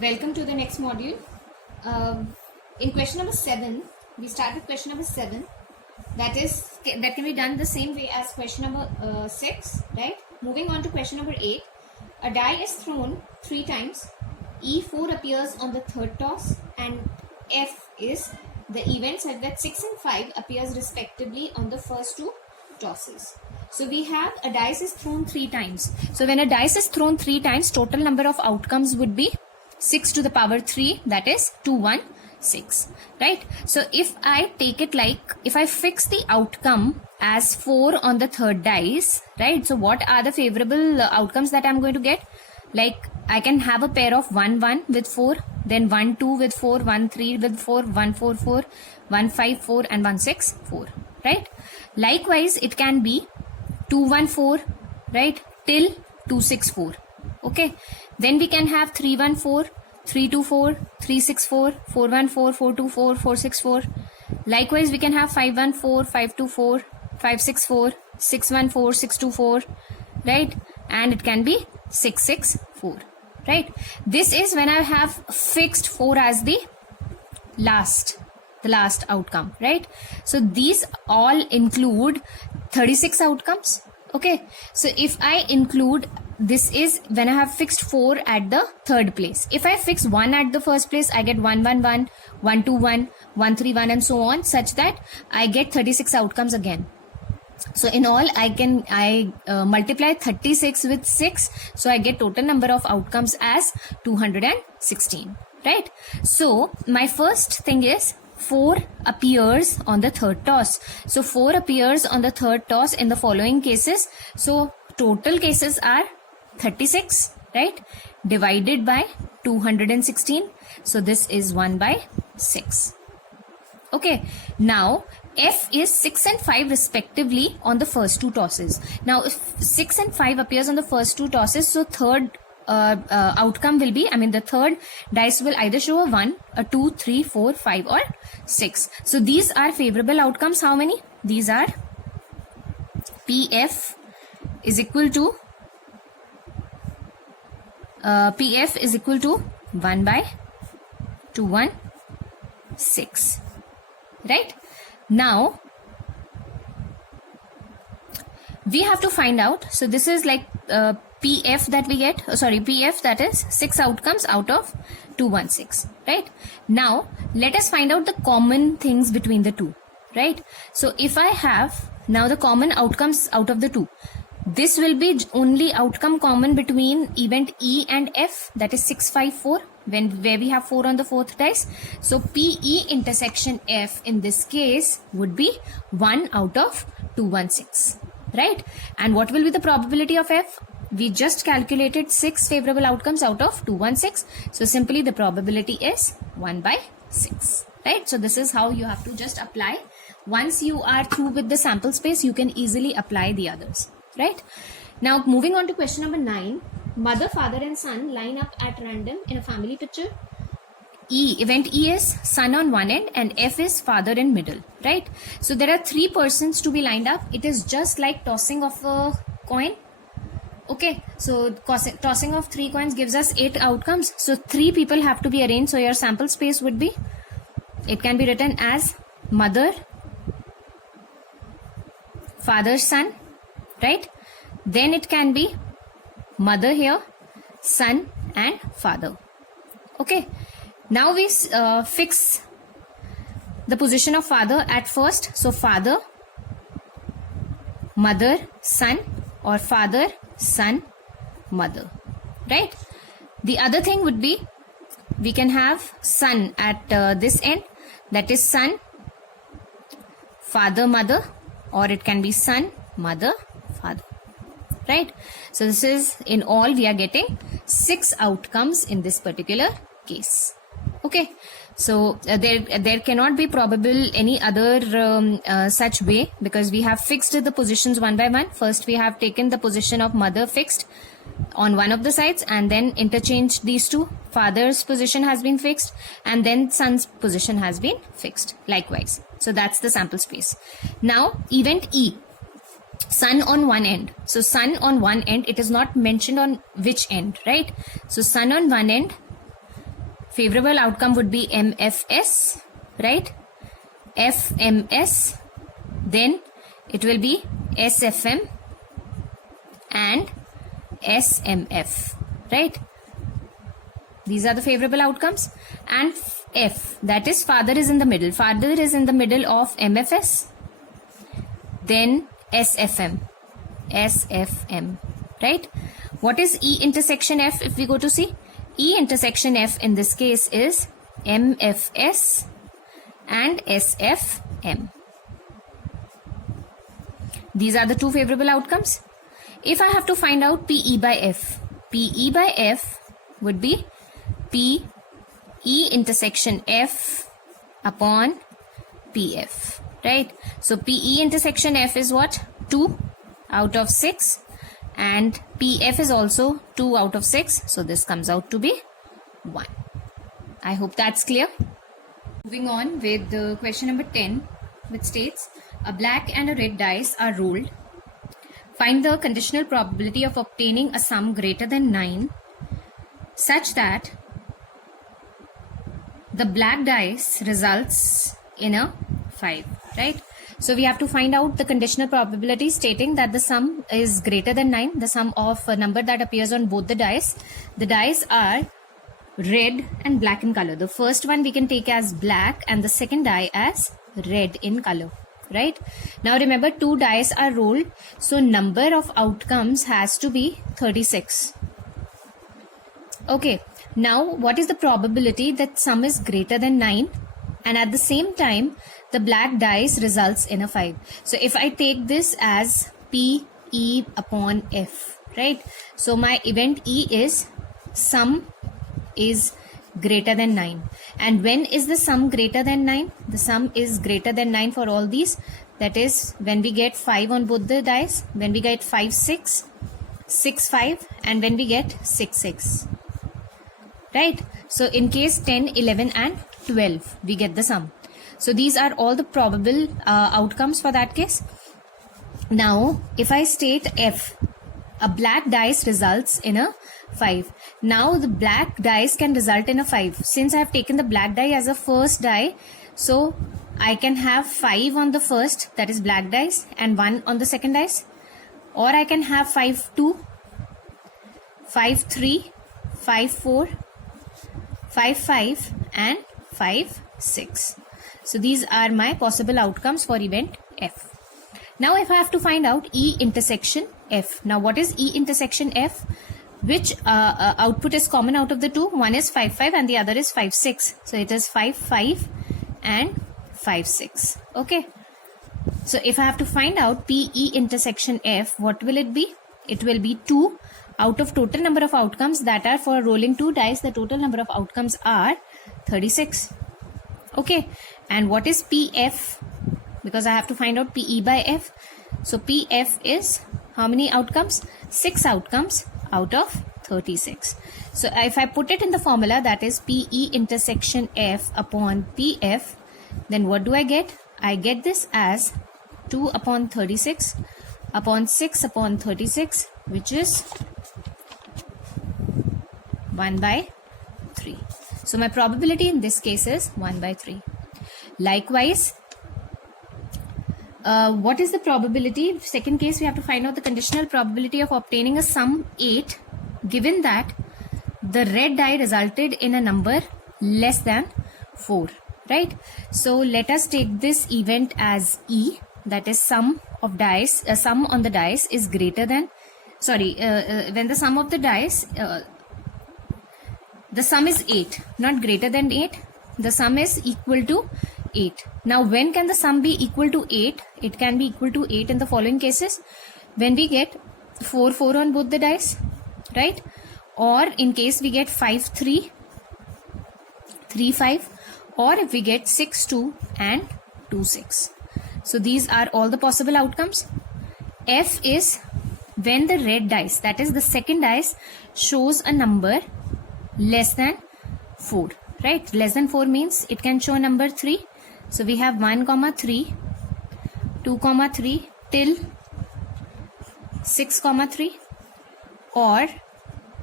Welcome to the next module. In question number 7, we start with question number 7. That can be done the same way as question number 6, right? Moving on to question number 8. A die is thrown 3 times. E4 appears on the third toss, and F is the event such that 6 and 5 appears respectively on the first 2 tosses. So we have a dice is thrown 3 times. So when a dice is thrown 3 times, total number of outcomes would be 6 to the power 3, that is 216, right? So if I take it like, if I fix the outcome as 4 on the third dice, right? So what are the favorable outcomes that I'm going to get? Like I can have a pair of 1 1 with 4, then 1 2 with 4, 1 3 with 4, 1 4 4, 1 5 4 and 1 6 4, right? Likewise it can be 2 1 4, right, till 2 6 4. Okay, then we can have 3 1 4, 3 2 4, 3 6 4, 4 1 4, 4 2 4, 4 6 4. Likewise we can have 5 1 4, 5 2 4, 5 6 4, 6 1 4, 6 2 4, right? And it can be 6 6 4, right? This is when I have fixed 4 as the last outcome, right? So these all include 36 outcomes. Okay, so if I include, this is when I have fixed 4 at the third place. If I fix 1 at the first place, I get 1 1 1, 1 2 1, 1 3 1 and so on, such that I get 36 outcomes again. So in all I multiply 36 with 6, so I get total number of outcomes as 216, right? So my first thing is 4 appears on the third toss. So 4 appears on the third toss in the following cases. So total cases are 36, right, divided by 216. So this is 1 by 6. Okay, now F is 6 and 5 respectively on the first 2 tosses. Now if 6 and 5 appears on the first 2 tosses, so third outcome will be, the third dice will either show a 1, a 2, 3, 4, 5 or 6. So these are favorable outcomes. How many? These are PF is equal to 1 by 216, right? Now we have to find out, so this is like PF that we get, PF, that is 6 outcomes out of 216, right? Now let us find out the common things between the two, right? So if I have now the common outcomes out of the two, this will be only outcome common between event E and F, that is 6 5 4, where we have 4 on the fourth dice. So PE intersection F in this case would be 1 out of 216, right? And what will be the probability of F? We just calculated 6 favorable outcomes out of 216. So simply the probability is 1 by 6, right? So this is how you have to just apply. Once you are through with the sample space, you can easily apply the others, right? Now moving on to question number 9. Mother, father and son line up at random in a family picture. Event E is son on one end and F is father in middle, right? So there are 3 persons to be lined up. It is just like tossing of a coin. Okay, so tossing of 3 coins gives us 8 outcomes. So 3 people have to be arranged. So your sample space would be, it can be written as mother, father, son, right? Then it can be mother here, son and father. Okay, now we fix the position of father at first. So father, mother, son, or father, son, mother, right? The other thing would be, we can have son at this end, that is son, father, mother, or it can be son, mother, father, right? So this is, in all we are getting 6 outcomes in this particular case. Okay, so there cannot be probable any other such way, because we have fixed the positions one by one. First we have taken the position of mother fixed on one of the sides and then interchanged these two. Father's position has been fixed and then son's position has been fixed likewise. So that's the sample space. Now event E, sun on one end. So sun on one end, it is not mentioned on which end, right? So sun on one end, favorable outcome would be MFS, right? FMS, then it will be SFM and SMF, right? These are the favorable outcomes. And F, that is father is in the middle. Father is in the middle of MFS, then SFM, right? What is E intersection F if we go to see? E intersection F in this case is MFS and SFM. These are the two favorable outcomes. If I have to find out PE by F, PE by F would be PE intersection F upon PF, right? So PE intersection F is what? 2 out of 6, and PF is also 2 out of 6. So this comes out to be 1. I hope that's clear. Moving on with the question number 10, which states a black and a red dice are rolled. Find the conditional probability of obtaining a sum greater than 9 such that the black dice results in a 5, right? So we have to find out the conditional probability stating that the sum is greater than 9, the sum of a number that appears on both the dice. The dice are red and black in color. The first one we can take as black and the second die as red in color, right? Now remember, 2 dice are rolled, so number of outcomes has to be 36. Okay, now what is the probability that sum is greater than 9 and at the same time the black dice results in a 5? So if I take this as PE upon F, right? So my event E is sum is greater than 9. And when is the sum greater than 9? The sum is greater than 9 for all these. That is when we get 5 on both the dice, when we get 5, 6, 6, 5, and when we get 6, 6. Right? So in case 10, 11 and 12, we get the sum. So these are all the probable outcomes for that case. Now, if I state F, a black dice results in a 5. Now the black dice can result in a 5. Since I have taken the black die as a first die, so I can have 5 on the first, that is black dice, and 1 on the second dice. Or I can have 5, 2, 5, 3, 5, 4, 5, 5 and 5, 6. So these are my possible outcomes for event F. Now if I have to find out E intersection F. Now what is E intersection F? Which output is common out of the two? One is 5, 5 and the other is 5, 6. So it is 5, 5 and 5, 6. Okay. So if I have to find out PE intersection F, what will it be? It will be 2 out of total number of outcomes that are for rolling 2 dice. The total number of outcomes are 36. Okay. And what is PF? Because I have to find out PE by F. So PF is how many outcomes? 6 outcomes out of 36. So if I put it in the formula, that is PE intersection F upon PF, then what do I get? I get this as 2 upon 36 upon 6 upon 36, which is 1 by 3. So my probability in this case is 1 by 3. Likewise, what is the probability? Second case, we have to find out the conditional probability of obtaining a sum 8 given that the red die resulted in a number less than 4, right? So let us take this event as E, that is sum of dice, sum on the dice is greater than, when the sum of the dice, the sum is 8, not greater than 8, the sum is equal to 8. Now when can the sum be equal to 8? It can be equal to 8 in the following cases: when we get 4, 4 on both the dice, right? Or in case we get 5, 3, 3, 5, or if we get 6, 2 and 2, 6. So these are all the possible outcomes. F is when the red dice, that is the second dice, shows a number less than 4, right? Less than 4 means it can show number 3. So we have 1, 3, 2, 3 till 6, 3, or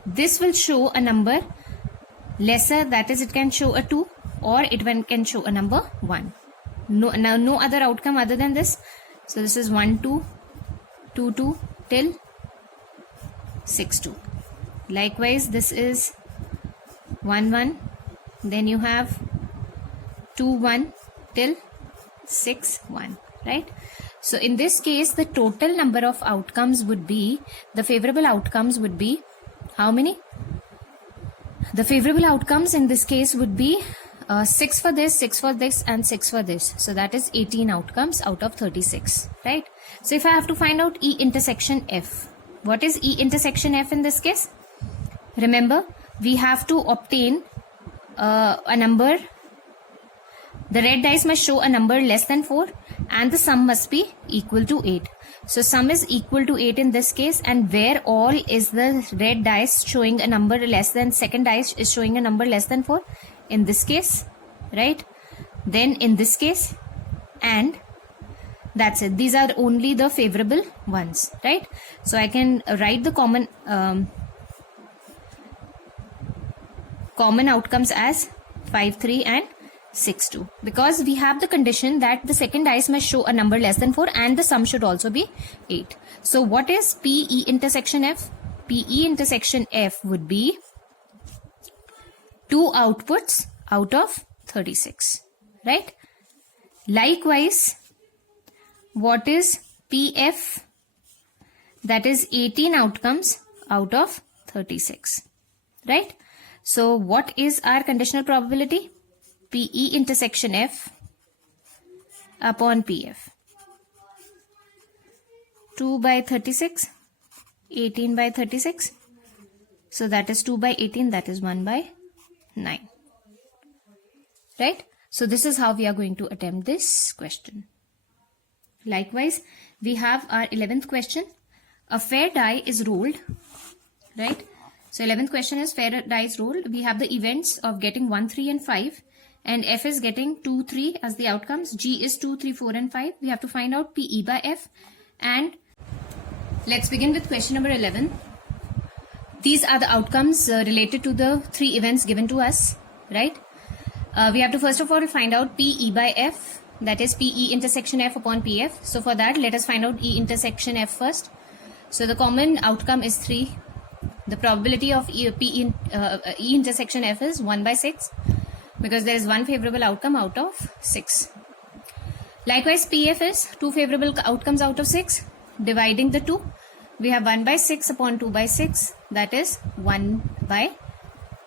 this will show a number lesser, that is it can show a 2, or it can show a number 1. No other outcome other than this. So this is 1 2, 2 2 till 6 2. Likewise, this is 1 1, then you have 2 1 till 6 1, right? So in this case, the total number of outcomes would be, the favorable outcomes would be how many? The favorable outcomes in this case would be 6 for this, 6 for this, and 6 for this. So that is 18 outcomes out of 36, right? So if I have to find out E intersection F, what is E intersection F in this case? Remember, we have to obtain a number. The red dice must show a number less than 4 and the sum must be equal to 8. So sum is equal to 8 in this case, and where all is the red dice showing a number less than, second dice is showing a number less than 4 in this case, right? Then in this case, and that's it. These are only the favorable ones, right? So I can write the common outcomes as 5 3 and 6 2, because we have the condition that the second dice must show a number less than 4 and the sum should also be 8. So what is PE intersection F? PE intersection F would be 2 outputs out of 36, right? Likewise, what is PF? That is 18 outcomes out of 36, right? So what is our conditional probability? PE intersection F upon PF. 2 by 36, 18 by 36. So that is 2 by 18, that is 1 by 9. Right? So this is how we are going to attempt this question. Likewise, we have our 11th question. A fair die is rolled, right? So 11th question is fair die is rolled. We have the events of getting 1, 3 and 5. And F is getting 2, 3 as the outcomes. G is 2, 3, 4 and 5. We have to find out PE by F. And let's begin with question number 11. These are the outcomes related to the 3 events given to us, right? We have to first of all find out PE by F. That is PE intersection F upon PF. So for that, let us find out E intersection F first. So the common outcome is 3. The probability of E intersection F is 1 by 6. Because there is one favorable outcome out of 6. Likewise, PF is 2 favorable outcomes out of 6. Dividing the 2, we have 1 by 6 upon 2 by 6. That is 1 by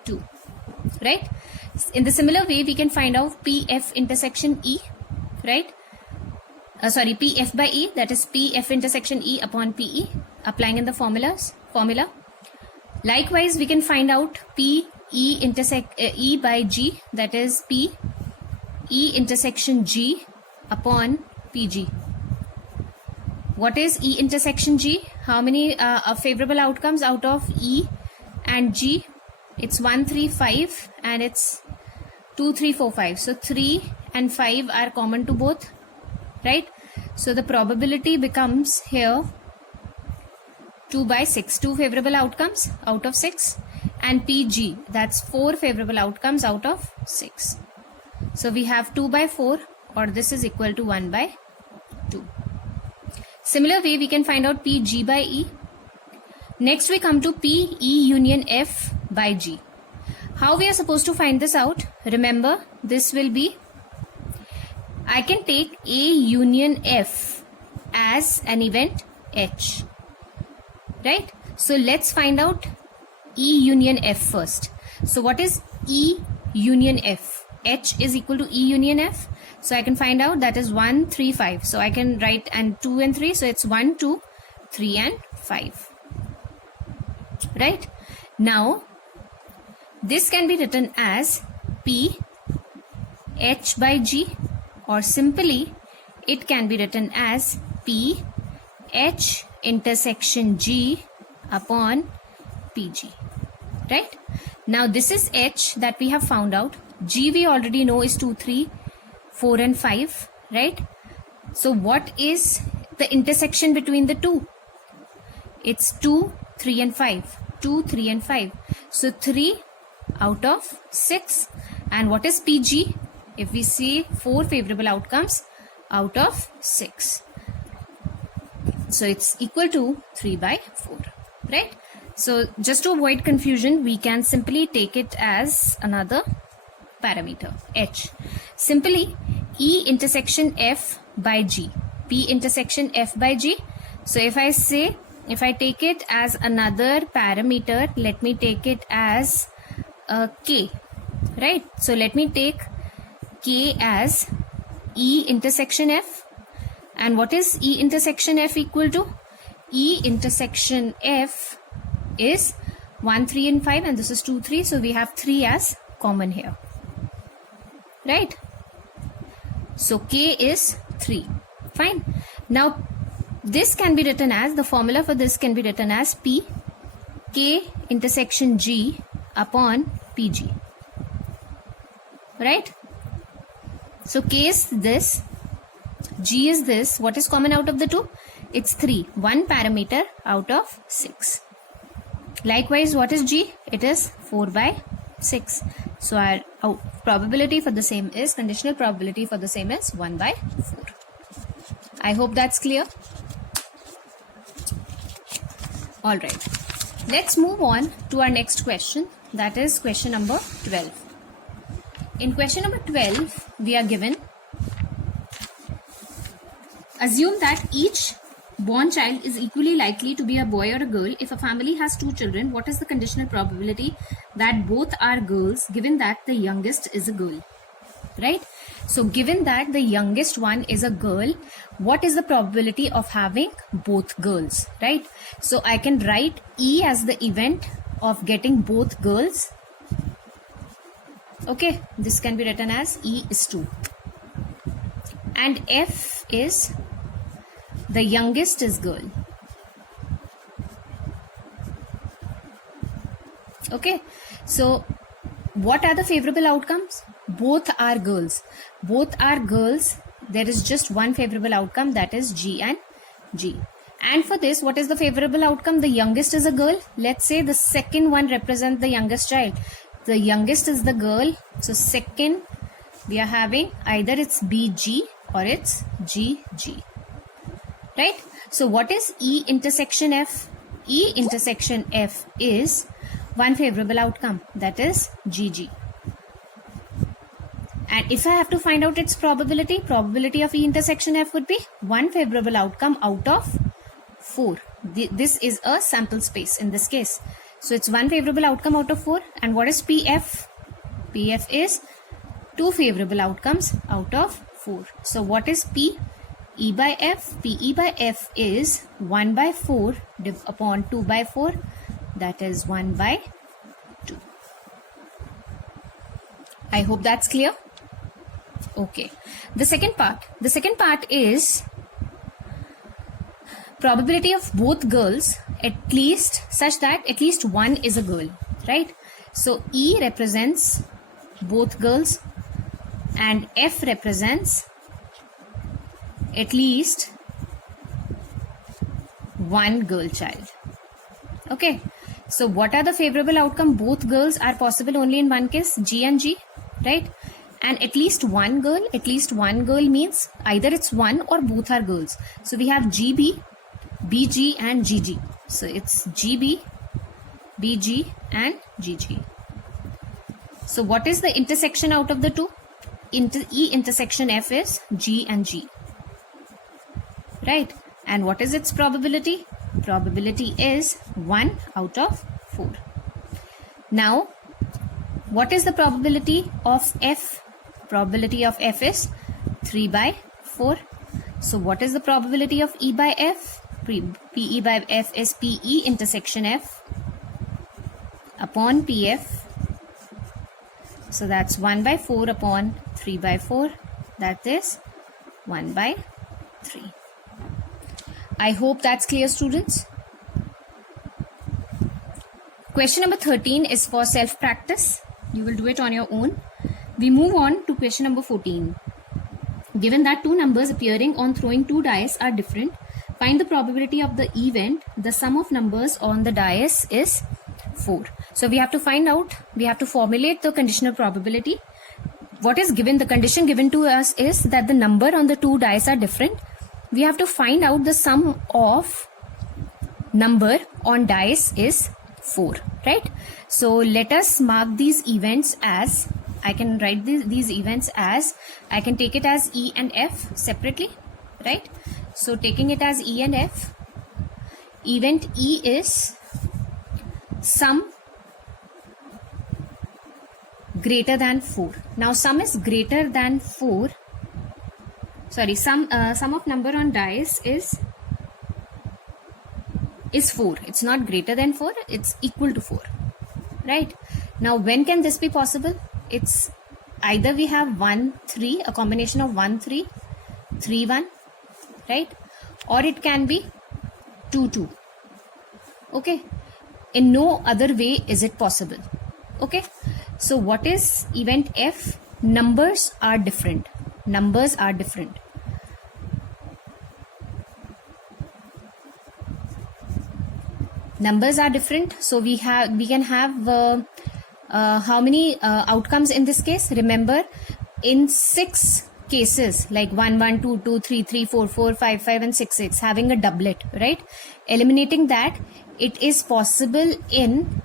2. Right? In the similar way, we can find out PF intersection E. Right? PF by E. That is PF intersection E upon PE. Applying in the formula. Likewise, we can find out E intersect E by G, that is P E intersection G upon PG. What is E intersection G? How many favorable outcomes out of E and G? It's 1, 3, 5 and it's 2, 3, 4, 5. So 3 and 5 are common to both, right? So the probability becomes here 2 by 6, 2 favorable outcomes out of 6. And PG, that's 4 favorable outcomes out of 6. So we have 2 by 4, or this is equal to 1 by 2. Similar way, we can find out PG by E. Next we come to PE union F by G. How we are supposed to find this out? Remember, this will be, I can take A union F as an event H. Right? So let's find out E union F first. So what is E union F? H is equal to E union F. So I can find out that is 1, 3, 5. So I can write and 2 and 3. So it's 1, 2, 3 and 5. Right? Now, this can be written as P H by G, or simply it can be written as P H intersection G upon PG. Right? Now this is H that we have found out. G we already know is 2, 3, 4 and 5. Right? So what is the intersection between the two? It's 2, 3 and 5. 2, 3 and 5. So 3 out of 6. And what is PG? If we see 4 favorable outcomes out of 6. So it's equal to 3 by 4, right? So just to avoid confusion, we can simply take it as another parameter, H. Simply E intersection F by G. P intersection F by G. So if I take it as another parameter, let me take it as K, right? So let me take K as E intersection F. And what is E intersection F equal to? E intersection F is 1, 3 and 5, and this is 2, 3. So we have 3 as common here, right? So K is 3. Fine. Now this can be written as, the formula for this can be written as P K intersection G upon PG, right? So K is this, G is this. What is common out of the two? It's 3. 1 parameter out of 6. Likewise, what is G? It is 4 by 6. So our probability for the same is, conditional probability for the same is 1 by 4. I hope that's clear. Alright. Let's move on to our next question. That is question number 12. In question number 12, we are given, assume that each born child is equally likely to be a boy or a girl. If a family has 2 children, what is the conditional probability that both are girls, given that the youngest is a girl? Right? So given that the youngest one is a girl, what is the probability of having both girls? Right? So I can write E as the event of getting both girls. Okay, this can be written as E is 2. And F is the youngest is girl. Okay, so what are the favorable outcomes? Both are girls. Both are girls. There is just one favorable outcome, that is G and G. And for this, what is the favorable outcome? The youngest is a girl. Let's say the second one represents the youngest child. The youngest is the girl. So second, we are having either it's BG or it's GG. Right? So what is E intersection F? E intersection F is one favorable outcome, that is GG. And if I have to find out its probability of E intersection F would be one favorable outcome out of 4. This is a sample space in this case. So it's one favorable outcome out of 4. And what is PF? PF is 2 favorable outcomes out of 4. So what is P? E by F? PE by F is 1 by 4 upon 2 by 4. That is 1 by 2. I hope that's clear. Okay. The second part is probability of both girls at least such that at least one is a girl, right? So E represents both girls and F represents at least one girl child. Okay. So what are the favorable outcome? Both girls are possible only in one case, G and G, right? And at least one girl means either it's one or both are girls. So we have GB, BG and GG. So it's GB, BG and GG. So what is the intersection out of the two? E intersection F is G and G. Right? And what is its probability? Probability is 1 out of 4. Now, what is the probability of F? Probability of F is 3 by 4. So what is the probability of E by F? PE by F is PE intersection F upon PF. So that's 1 by 4 upon 3 by 4. That is 1 by 3. I hope that's clear, students. Question number 13 is for self-practice. You will do it on your own. We move on to question number 14. Given that two numbers appearing on throwing 2 dice are different, find the probability of the event. The sum of numbers on the dice is 4. So we have to find out, we have to formulate the conditional probability. What is given, the condition given to us is that the number on the two dice are different. We have to find out the sum of number on dice is 4, right? So let us mark these events as, I can write these events as, I can take it as E and F separately, right? So taking it as E and F, event E is sum greater than 4. Now sum is greater than 4. Sorry, sum of number on dice is 4. It's not greater than 4, it's equal to 4, right? Now when can this be possible? It's either we have 1 3, a combination of 1 3, 3 1, right? Or it can be 2 2. Okay, in no other way is it possible. Okay, so what is event F? Numbers are different. Numbers are different. Numbers are different. So we can have how many outcomes in this case? Remember, in 6 cases, like 1 1 2 2 3 3 4 4 5 5 and 6 6, having a doublet, right? Eliminating that, it is possible in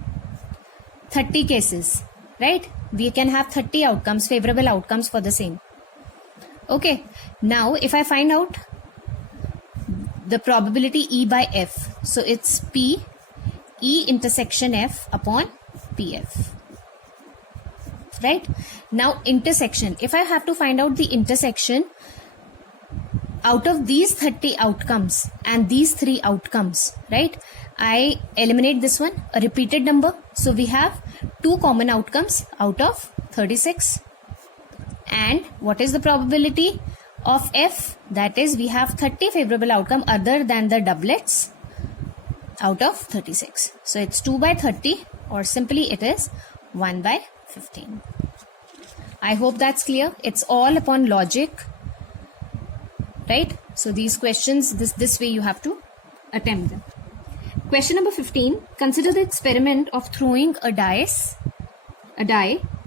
30 cases, right? We can have 30 outcomes, favorable outcomes for the same. Okay, now if I find out the probability E by F, so it's P E intersection F upon PF, right? Now intersection, if I have to find out the intersection out of these 30 outcomes and these 3 outcomes, right? I eliminate this one, a repeated number. So we have 2 common outcomes out of 36. And what is the probability of F? That is, we have 30 favorable outcome other than the doublets out of 36. So it's 2 by 30, or simply it is 1 by 15. I hope that's clear. It's all upon logic, right? So these questions, this way you have to attempt them. Question number 15. Consider the experiment of throwing a die.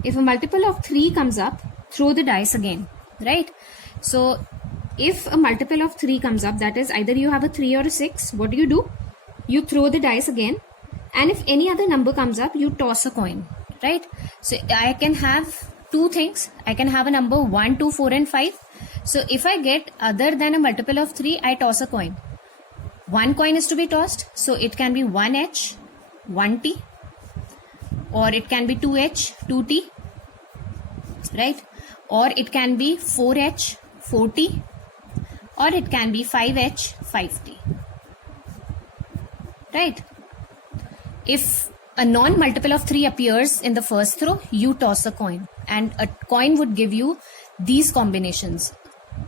If a multiple of 3 comes up, throw the dice again, right? So if a multiple of 3 comes up, that is either you have a 3 or a 6, what do? You throw the dice again, and if any other number comes up, you toss a coin, right? So I can have 2 things. I can have a number 1, 2, 4 and 5. So if I get other than a multiple of 3, I toss a coin. 1 coin is to be tossed, so it can be 1H, 1T, or it can be 2H, 2T, right? Or it can be 4H, 4T, or it can be 5H, 5T, right? If a non-multiple of 3 appears in the first throw, you toss a coin, and a coin would give you these combinations: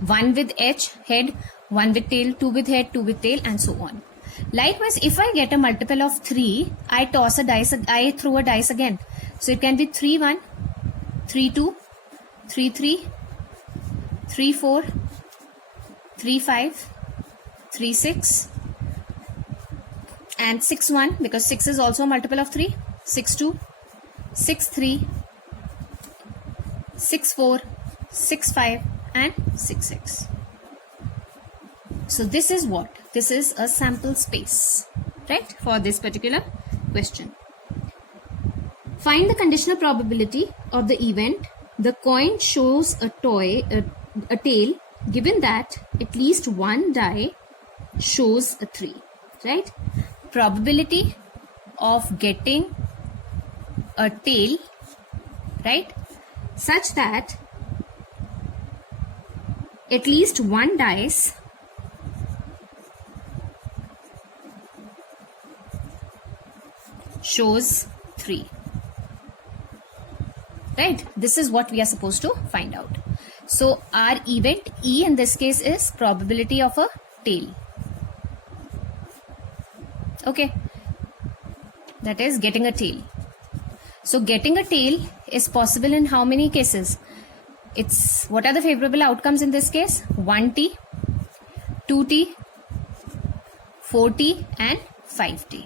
1 with H, head, 1 with tail, 2 with head, 2 with tail, and so on. Likewise, if I get a multiple of 3, I toss a dice, I throw a dice again. So it can be 3 1, 3 2, 3 3, 3 4, 3 5, 3 6, and 6 1, because 6 is also a multiple of 3, 6 2, 6 3, 6 4, 6 5, and 6 6. So this is what? This is a sample space, right, for this particular question. Find the conditional probability of the event the coin shows a tail, given that at least one die shows a 3, right? Probability of getting a tail, right, such that at least one dice shows 3, right? This is what we are supposed to find out. So our event E in this case is probability of a tail. Okay, that is getting a tail. So getting a tail is possible in how many cases? It's, what are the favorable outcomes in this case? 1T, 2T, 4T and 5T.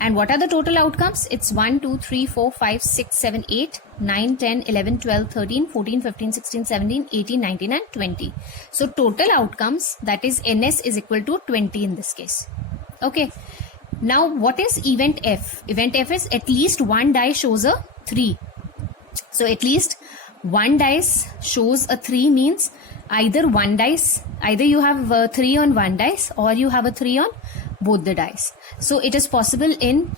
And what are the total outcomes? It's 1, 2, 3, 4, 5, 6, 7, 8, 9, 10, 11, 12, 13, 14, 15, 16, 17, 18, 19 and 20. So total outcomes, that is NS is equal to 20 in this case. Okay. Now what is event F? Event F is at least one die shows a 3. So at least one dice shows a 3 means either one dice, either you have a 3 on one dice or you have a 3 on both the dice. So it is possible in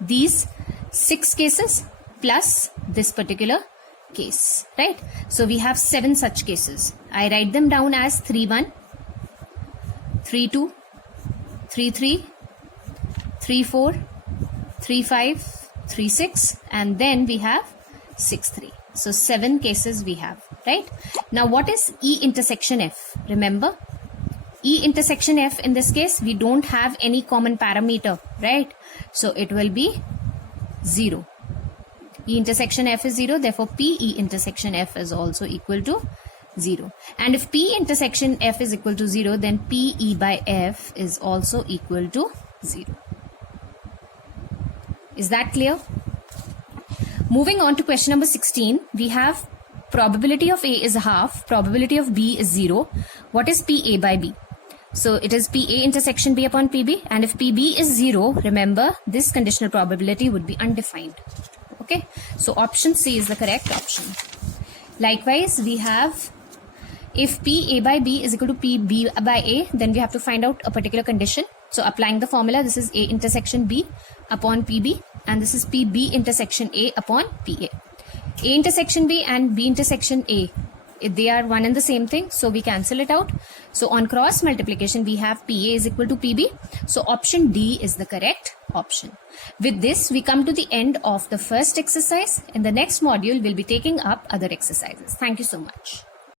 these 6 cases plus this particular case, right? So we have 7 such cases. I write them down as 3-1, 3-2, 3-3, 3-4, 3-5, 3-6 and then we have 6-3. So 7 cases we have, right? Now what is E intersection F? Remember, E intersection F in this case, we don't have any common parameter, right? So it will be 0. E intersection F is 0, therefore PE intersection F is also equal to 0. And if P intersection F is equal to 0, then PE by F is also equal to 0. Is that clear? Moving on to question number 16, we have probability of A is half, probability of B is 0. What is PA by B? So it is PA intersection B upon PB, and if PB is 0, remember this conditional probability would be undefined. Okay, so option C is the correct option. Likewise, we have if PA by B is equal to PB by A, then we have to find out a particular condition. So applying the formula, this is A intersection B upon PB and this is PB intersection A upon PA. A intersection B and B intersection A, they are one and the same thing, so we cancel it out. So on cross multiplication, we have PA is equal to PB. So option D is the correct option. With this, we come to the end of the first exercise. In the next module, we'll be taking up other exercises. Thank you so much.